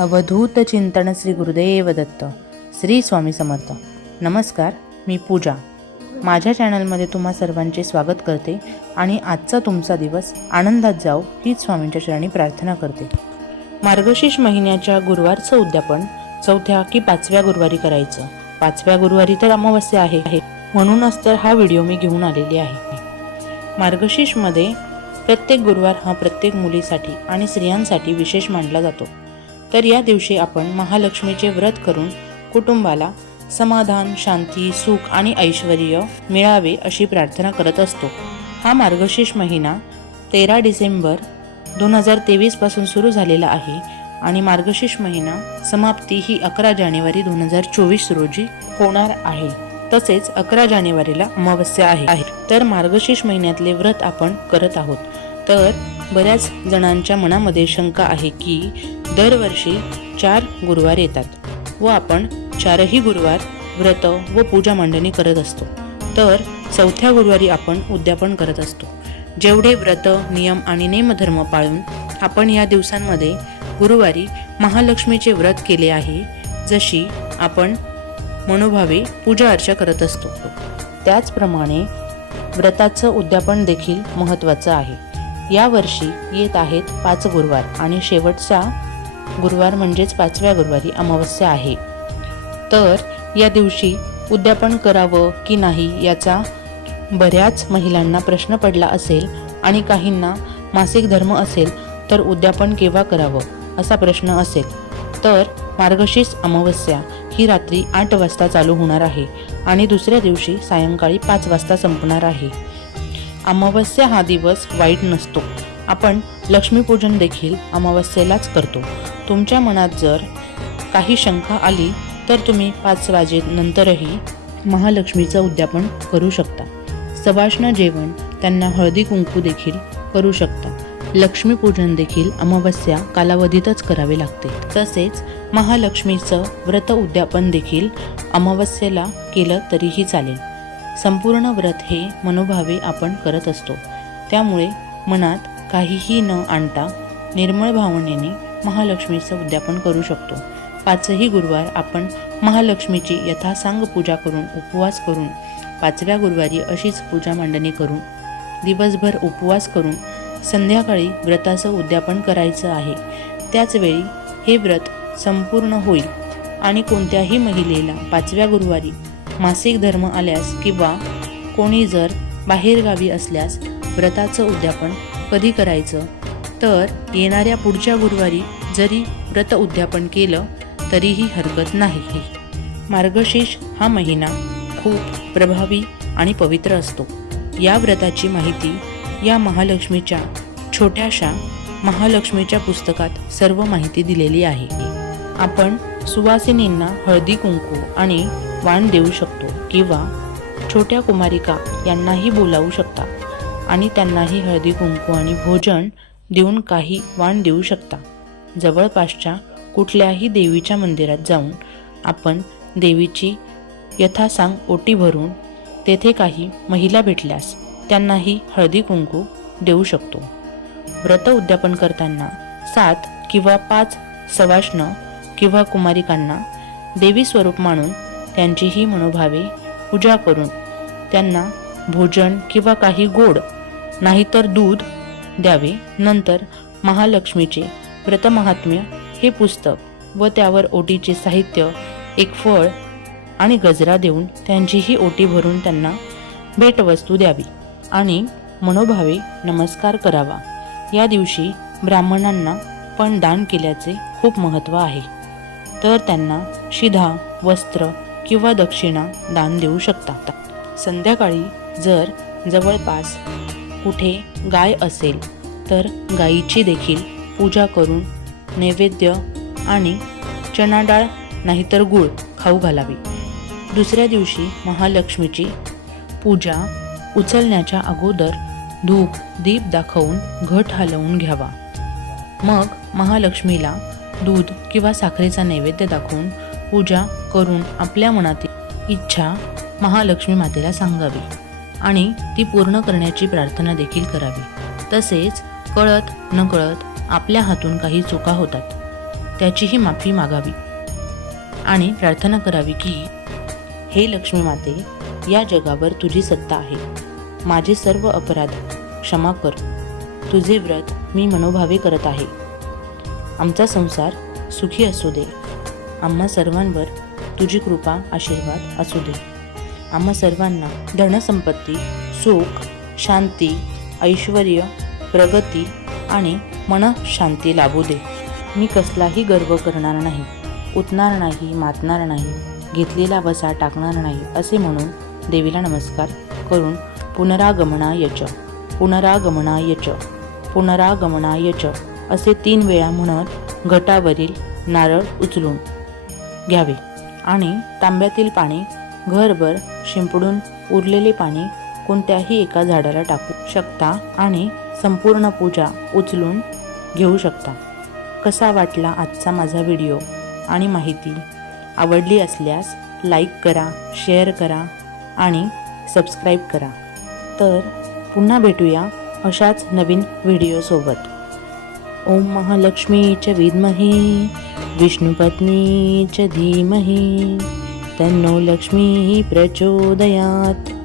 अवधूत चिंतन श्री गुरुदेव दत्त. श्री स्वामी समर्थ. नमस्कार, मी पूजा. माझ्या चॅनलमध्ये तुम्हा सर्वांचे स्वागत करते आणि आजचा तुमचा दिवस आनंदात जाओ हीच स्वामींच्या चरणी प्रार्थना करते. मार्गशीर्ष महिन्याच्या गुरुवारचं उद्यापन 4थ्या की 5व्या गुरुवारी करायचं. 5व्या गुरुवारी तर अमावस्या आहे, म्हणूनच तर हा व्हिडिओ मी घेऊन आलेली आहे. मार्गशीर्षमध्ये प्रत्येक गुरुवार हा प्रत्येक मुलीसाठी आणि स्त्रियांसाठी विशेष मानला जातो. तर या दिवशी आपण महालक्ष्मीचे व्रत करून कुटुंबाला समाधान, शांती, सुख आणि ऐश्वर्य मिळावे अशी प्रार्थना करत असतो. हा मार्गशीर्ष महिना 13 डिसेंबर 2023 पासून सुरू झालेला आहे आणि मार्गशीर्ष महिना समाप्ती ही 11 जानेवारी 2024 रोजी होणार आहे. तसेच 11 जानेवारीला अमावस्या आहे. तर मार्गशीर्ष महिन्यातले व्रत आपण करत आहोत. तर बऱ्याच जणांच्या मनामध्ये शंका आहे की दरवर्षी 4 गुरुवार येतात व आपण 4ही गुरुवार व्रत व पूजा मांडणी करत असतो. तर 4थ्या गुरुवारी आपण उद्यापन करत असतो. जेवढे व्रत, नियम आणि नेमधर्म पाळून आपण या दिवसांमध्ये गुरुवारी महालक्ष्मीचे व्रत केले आहे, जशी आपण मनोभावे पूजा अर्चा करत असतो, त्याचप्रमाणे व्रताचं उद्यापन देखील महत्त्वाचं आहे. या वर्षी येत आहेत 5 गुरुवार आणि शेवटचा गुरुवार म्हणजेच 5व्या गुरुवारी अमावस्या आहे. तर या दिवशी उद्यापन करावं की नाही याचा बऱ्याच महिलांना प्रश्न पडला असेल आणि काहींना मासिक धर्म असेल तर उद्यापन केव्हा करावं असा प्रश्न असेल. तर मार्गशीर्ष अमावस्या ही रात्री 8 वाजता चालू होणार आहे आणि दुसऱ्या दिवशी सायंकाळी 5 वाजता संपणार आहे. अमावस्या हा दिवस वाईट नसतो. आपण लक्ष्मीपूजन देखील अमावस्येलाच करतो. तुमच्या मनात जर काही शंका आली तर तुम्ही 5 वाजेनंतरही महालक्ष्मीचं उद्यापन करू शकता. सवाष्ण जेवण, त्यांना हळदी कुंकू देखील करू शकता. लक्ष्मीपूजन देखील अमावस्या कालावधीतच करावे लागते. तसेच महालक्ष्मीचं व्रत उद्यापन देखील अमावस्येला केलं तरीही चालेल. संपूर्ण व्रत हे मनोभावे आपण करत असतो. त्यामुळे मनात काहीही न आणता निर्मळ भावनेने महालक्ष्मीचं उद्यापन करू शकतो. 5ही गुरुवार आपण महालक्ष्मीची यथासांग पूजा करून, उपवास करून, 5व्या गुरुवारी अशीच पूजा मांडणी करून, दिवसभर उपवास करून संध्याकाळी व्रताचं उद्यापन करायचं आहे. त्याचवेळी हे व्रत संपूर्ण होईल आणि कोणत्याही महिलेला 5व्या गुरुवारी मासिक धर्म आल्यास किंवा कोणी जर बाहेरगावी असल्यास व्रताचं उद्यापन कधी करायचं, तर येणाऱ्या पुढच्या गुरुवारी जरी व्रत उद्यापन केलं तरीही हरकत नाही. मार्गशीर्ष हा महिना खूप प्रभावी आणि पवित्र असतो. या व्रताची माहिती या महालक्ष्मीच्या छोट्याशा महालक्ष्मीच्या पुस्तकात सर्व माहिती दिलेली आहे. आपण सुवासिनींना हळदी कुंकू आणि वाण देऊ शकतो किंवा छोट्या कुमारिका यांनाही बोलावू शकता आणि त्यांनाही हळदी कुंकू आणि भोजन देऊन काही वाण देऊ शकता. जवळपासच्या कुठल्याही देवीच्या मंदिरात जाऊन आपण देवीची यथासांग ओटी भरून तेथे काही महिला भेटल्यास त्यांनाही हळदी कुंकू देऊ शकतो. व्रत उद्यापन करताना 7 किंवा 5 सवाष्ण किंवा कुमारिकांना देवी स्वरूप मानून त्यांचीही मनोभावे पूजा करून त्यांना भोजन किंवा काही गोड नाहीतर दूध द्यावे. नंतर महालक्ष्मीचे व्रतमहात्म्य हे पुस्तक व त्यावर ओटीचे साहित्य, एक फळ आणि गजरा देऊन त्यांचीही ओटी भरून त्यांना भेटवस्तू द्यावी आणि मनोभावे नमस्कार करावा. या दिवशी ब्राह्मणांना पण दान केल्याचे खूप महत्त्व आहे. तर त्यांना शिधा, वस्त्र किंवा दक्षिणा दान देऊ शकता. संध्याकाळी जर जवळपास कुठे गाय असेल तर गायीची देखील पूजा करून नैवेद्य आणि चणा डाळ नाहीतर गूळ खाऊ घालावी. दुसऱ्या दिवशी महालक्ष्मीची पूजा उचलण्याच्या अगोदर धूप दीप दाखवून घट हलवून घ्यावा. मग महालक्ष्मीला दूध किंवा साखरेचा नैवेद्य दाखवून पूजा करून आपल्या मनातील इच्छा महालक्ष्मी मातेला सांगावी आणि ती पूर्ण करण्याची प्रार्थना देखील करावी. तसेच कळत नकळत आपल्या हातून काही चुका होतात त्याचीही माफी मागावी आणि प्रार्थना करावी की हे लक्ष्मी माते, या जगावर तुझी सत्ता आहे. माझे सर्व अपराध क्षमा कर. तुझे व्रत मी मनोभावे करत आहे. आमचा संसार सुखी असू दे. आम्हा सर्वांवर तुझी कृपा आशीर्वाद असू दे. आम्हा सर्वांना धनसंपत्ती, सुख, शांती, ऐश्वर्य, प्रगती आणि मनशांती लाभू दे. मी कसलाही गर्व करणार नाही, उतणार नाही, मातणार नाही, घेतलेला वसा टाकणार नाही असे म्हणून देवीला नमस्कार करून पुनरागमनाय च, पुनरागमनाय च, पुनरागमनाय च असे 3 वेळा म्हणत घटावरील नारळ उचलून घ्यावे आणि तांब्यातील पाणी घरभर शिंपडून उरलेले पाणी कोणत्याही एका झाडाला टाकू शकता आणि संपूर्ण पूजा उचलून घेऊ शकता. कसा वाटला आजचा माझा व्हिडिओ आणि माहिती? आवडली असल्यास लाईक करा, शेअर करा आणि सबस्क्राईब करा. तर पुन्हा भेटूया अशाच नवीन व्हिडिओसोबत. ओम महालक्ष्मी च विद्महे विष्णुपत्नी च धीमहि तन्नो लक्ष्मी प्रचोदयात्.